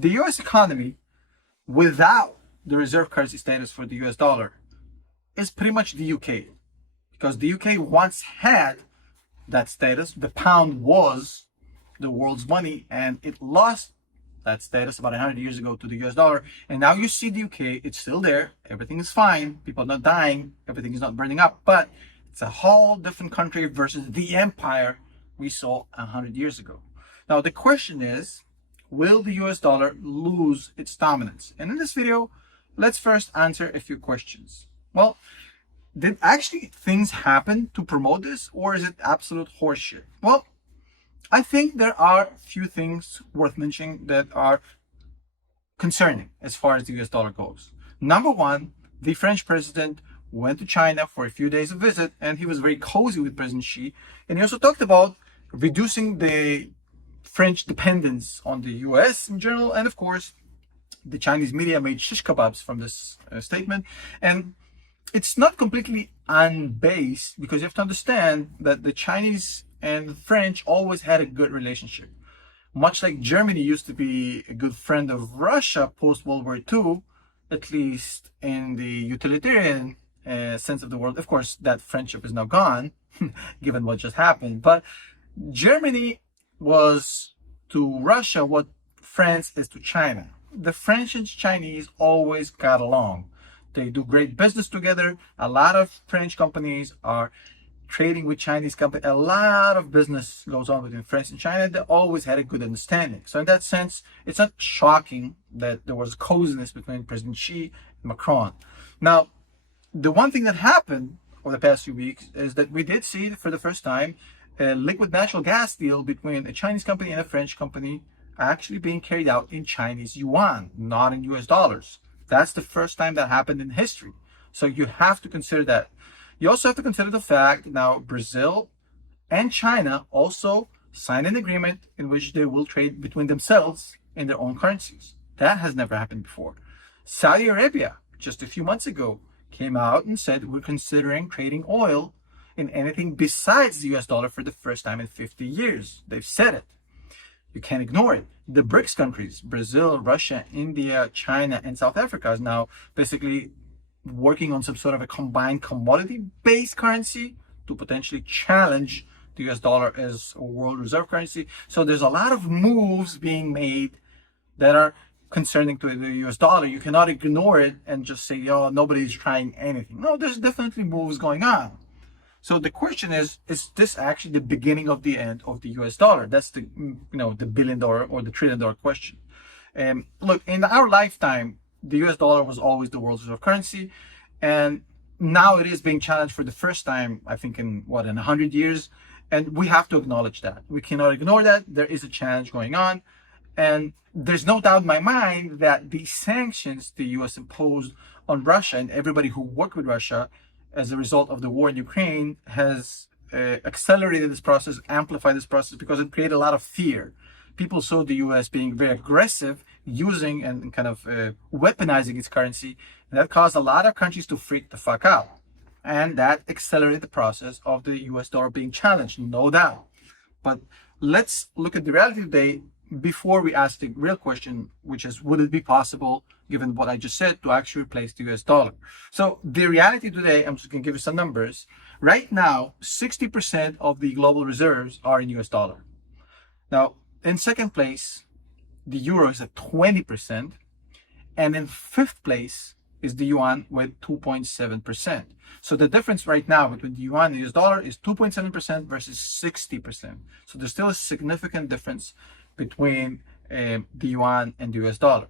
the US economy without the reserve currency status for the US dollar is pretty much the UK, because the UK once had that status. The pound was the world's money, and it lost that status about 100 years ago to the US dollar. And now you see the UK, it's still there. Everything is fine. People are not dying. Everything is not burning up. But it's a whole different country versus the empire we saw 100 years ago. Now, the question is, will the US dollar lose its dominance? And in this video, let's first answer a few questions. Well, did actually things happen to promote this, or is it absolute horseshit? Well, I think there are a few things worth mentioning that are concerning as far as the US dollar goes. Number one, the French president went to China for a few days of visit, and he was very cozy with President Xi. And he also talked about reducing the French dependence on the US in general. And of course, the Chinese media made shish kebabs from this statement. And it's not completely unbased, because you have to understand that the Chinese and the French always had a good relationship. Much like Germany used to be a good friend of Russia post-World War II, at least in the utilitarian sense of the word. Of course, that friendship is now gone, given what just happened. But Germany was to Russia what France is to China. The French and Chinese always got along. They do great business together. A lot of French companies are trading with Chinese companies. A lot of business goes on between France and China. They always had a good understanding. So in that sense, it's not shocking that there was coziness between President Xi and Macron. Now, the one thing that happened over the past few weeks is that we did see for the first time a liquid natural gas deal between a Chinese company and a French company actually being carried out in Chinese yuan, not in US dollars. That's the first time that happened in history. So you have to consider that. You also have to consider the fact now Brazil and China also signed an agreement in which they will trade between themselves in their own currencies. That has never happened before. Saudi Arabia, just a few months ago, came out and said we're considering trading oil in anything besides the US dollar for the first time in 50 years. They've said it. You can't ignore it. The BRICS countries, Brazil, Russia, India, China, and South Africa, is now basically working on some sort of a combined commodity-based currency to potentially challenge the US dollar as a world reserve currency. So there's a lot of moves being made that are concerning to the US dollar. You cannot ignore it and just say, oh, nobody's trying anything. No, there's definitely moves going on. So the question is this actually the beginning of the end of the US dollar? That's the, the $1 billion or the $1 trillion question. Look, in our lifetime, the US dollar was always the world's reserve currency. And now it is being challenged for the first time, I think, in 100 years. And we have to acknowledge that. We cannot ignore that. There is a challenge going on. And there's no doubt in my mind that the sanctions the US imposed on Russia and everybody who worked with Russia as a result of the war in Ukraine has accelerated this process, amplified this process, because it created a lot of fear. People saw the US being very aggressive, using and kind of weaponizing its currency, and that caused a lot of countries to freak the fuck out. And that accelerated the process of the US dollar being challenged, no doubt. But let's look at the reality today before we ask the real question, which is, would it be possible, given what I just said, to actually replace the US dollar? So the reality today, I'm just going to give you some numbers. Right now, 60% of the global reserves are in US dollar. Now, in second place, the euro is at 20%. And in fifth place is the yuan with 2.7%. So the difference right now between the yuan and the US dollar is 2.7% versus 60%. So there's still a significant difference between the yuan and the US dollar.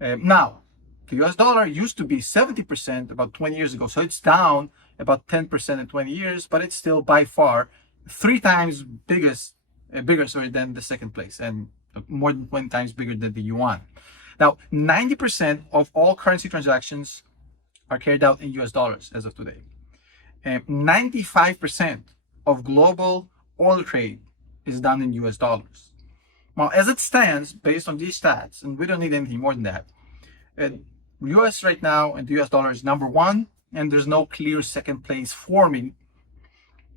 Now, the US dollar used to be 70% about 20 years ago. So it's down about 10% in 20 years, but it's still by far 3 times bigger than the second place, and more than 20 times bigger than the yuan. Now, 90% of all currency transactions are carried out in US dollars as of today. 95% of global oil trade is done in US dollars. Now, as it stands, based on these stats, and we don't need anything more than that, US right now and the US dollar is number one, and there's no clear second place forming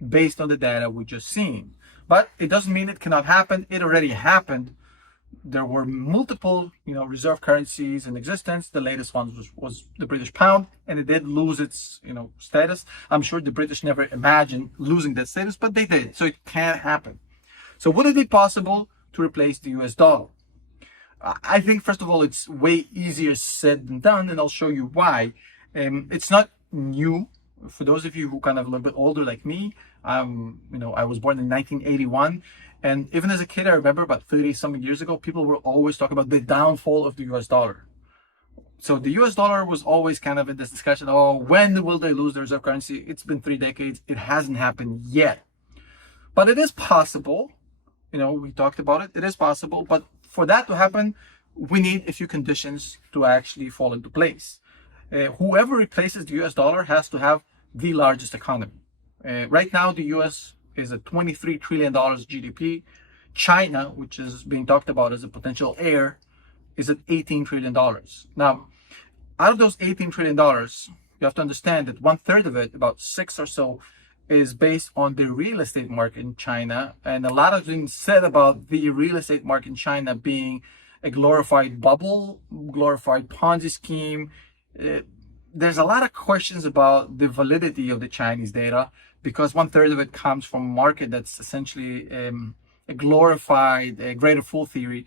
based on the data we just seen. But it doesn't mean it cannot happen. It already happened There were multiple, reserve currencies in existence. The latest one was the British pound, and it did lose its, status. I'm sure the British never imagined losing that status, but they did. So it can happen. So would it be possible to replace the US dollar? I think, first of all, it's way easier said than done, and I'll show you why. It's not new. For those of you who kind of a little bit older like me, I was born in 1981. And even as a kid, I remember about 30 something years ago, people were always talking about the downfall of the US dollar. So the US dollar was always kind of in this discussion, oh, when will they lose their reserve currency? It's been 3 decades. It hasn't happened yet. But it is possible. We talked about it. It is possible. But for that to happen, we need a few conditions to actually fall into place. Whoever replaces the US dollar has to have the largest economy. Right now, the US is at $23 trillion GDP. China, which is being talked about as a potential heir, is at $18 trillion. Now, out of those $18 trillion, you have to understand that 1/3 of it, about 6 or so, is based on the real estate market in China. And a lot of things said about the real estate market in China being a glorified bubble, glorified Ponzi scheme. There's a lot of questions about the validity of the Chinese data, because 1/3 of it comes from a market that's essentially a glorified greater fool theory.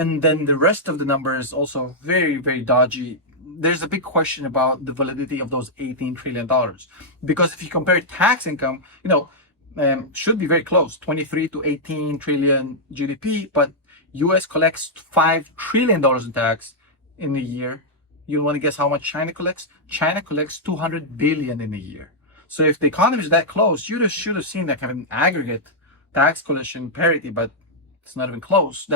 And then the rest of the number is also very, very dodgy. There's a big question about the validity of those $18 trillion. Because if you compare tax income, should be very close, 23 to 18 trillion GDP, but US collects $5 trillion in tax in a year. You want to guess how much China collects? China collects 200 billion in a year. So if the economy is that close, you just should have seen that kind of an aggregate tax collection parity, but it's not even close.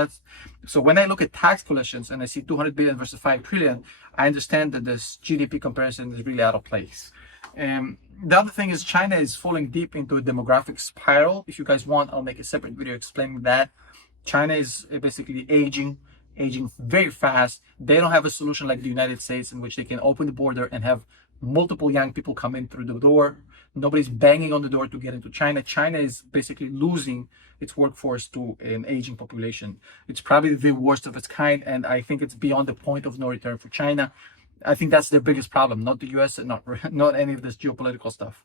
So when I look at tax collections and I see 200 billion versus 5 trillion, I understand that this GDP comparison is really out of place. The other thing is China is falling deep into a demographic spiral. If you guys want, I'll make a separate video explaining that. China is basically aging very fast. They don't have a solution like the United States in which they can open the border and have multiple young people come in through the door. Nobody's banging on the door to get into China. China is basically losing its workforce to an aging population. It's probably the worst of its kind, and I think it's beyond the point of no return for China. I think that's their biggest problem, not the US and not any of this geopolitical stuff.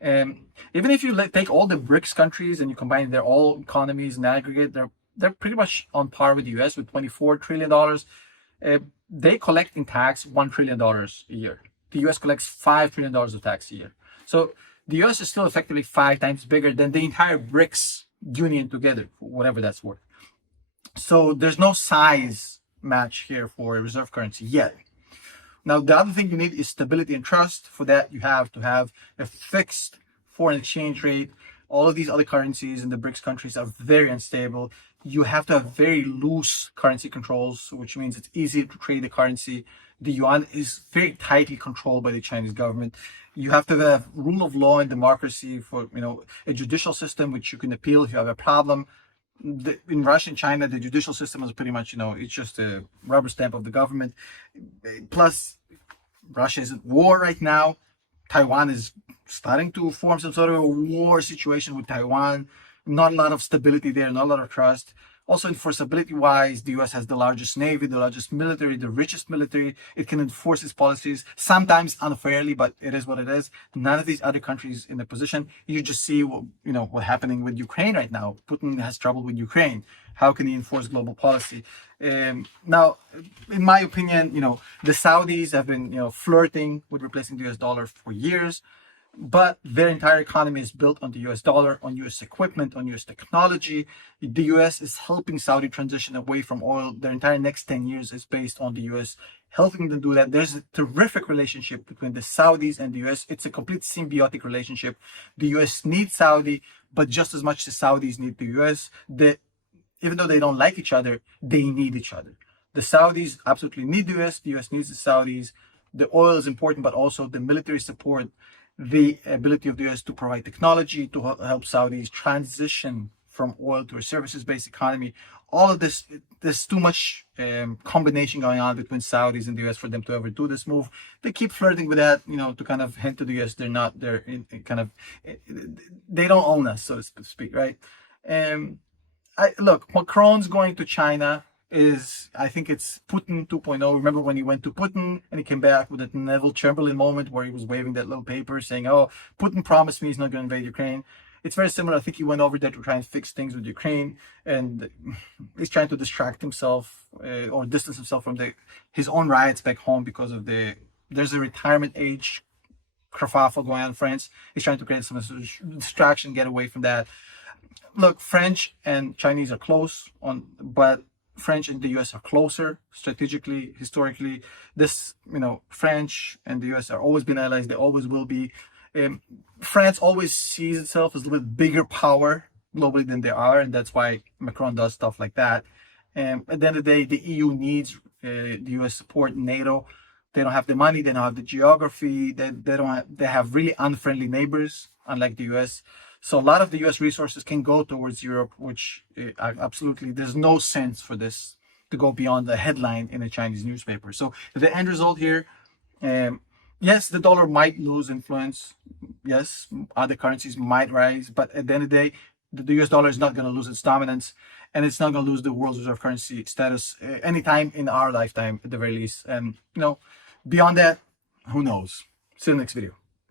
Even if you take all the BRICS countries and you combine their all economies in aggregate, they're pretty much on par with the US with $24 trillion. They collect in tax $1 trillion a year. The US collects $5 trillion of tax a year. So the US is still effectively 5 times bigger than the entire BRICS union together, whatever that's worth. So there's no size match here for a reserve currency yet. Now, the other thing you need is stability and trust. For that, you have to have a fixed foreign exchange rate. All of these other currencies in the BRICS countries are very unstable. You have to have very loose currency controls, which means it's easy to trade the currency. The yuan is very tightly controlled by the Chinese government. You have to have rule of law and democracy for, a judicial system which you can appeal if you have a problem. In Russia and China, the judicial system is pretty much, it's just a rubber stamp of the government. Plus, Russia is at war right now. Taiwan is starting to form some sort of a war situation with Taiwan. Not a lot of stability there, not a lot of trust. Also, enforceability-wise, the US has the largest navy, the largest military, the richest military. It can enforce its policies, sometimes unfairly, but it is what it is. None of these other countries in a position. You just see, what's happening with Ukraine right now. Putin has trouble with Ukraine. How can he enforce global policy? Now, in my opinion, the Saudis have been, flirting with replacing the US dollar for years. But their entire economy is built on the US dollar, on US equipment, on US technology. The US is helping Saudi transition away from oil. Their entire next 10 years is based on the US helping them do that. There's a terrific relationship between the Saudis and the US. It's a complete symbiotic relationship. The US needs Saudi, but just as much the Saudis need the US. Even though they don't like each other, they need each other. The Saudis absolutely need the US needs the Saudis. The oil is important, but also the military support, the ability of the US to provide technology to help Saudis transition from oil to a services-based economy. All of this, there's too much combination going on between Saudis and the US for them to ever do this move. They keep flirting with that, to kind of hint to the US they don't own us, so to speak, right? Look, Macron's going to China is, I think it's Putin 2.0. Remember when he went to Putin and he came back with that Neville Chamberlain moment where he was waving that little paper saying, oh, Putin promised me he's not going to invade Ukraine. It's very similar. I think he went over there to try and fix things with Ukraine, and he's trying to distract himself or distance himself from his own riots back home because of there's a retirement age kerfuffle going on in France. He's trying to create some distraction, get away from that. Look, French and Chinese are close but French and the US are closer strategically, historically. French and the US are always been allies. They always will be. France always sees itself as a little bit bigger power globally than they are, and that's why Macron does stuff like that. At the end of the day, the EU needs the US support, NATO. They don't have the money, they don't have the geography, they have really unfriendly neighbors, unlike the US. So a lot of the US resources can go towards Europe, which absolutely, there's no sense for this to go beyond the headline in a Chinese newspaper. So the end result here, yes, the dollar might lose influence. Yes, other currencies might rise, but at the end of the day, the US dollar is not going to lose its dominance, and it's not going to lose the world's reserve currency status anytime in our lifetime, at the very least. And, beyond that, who knows? See you in the next video.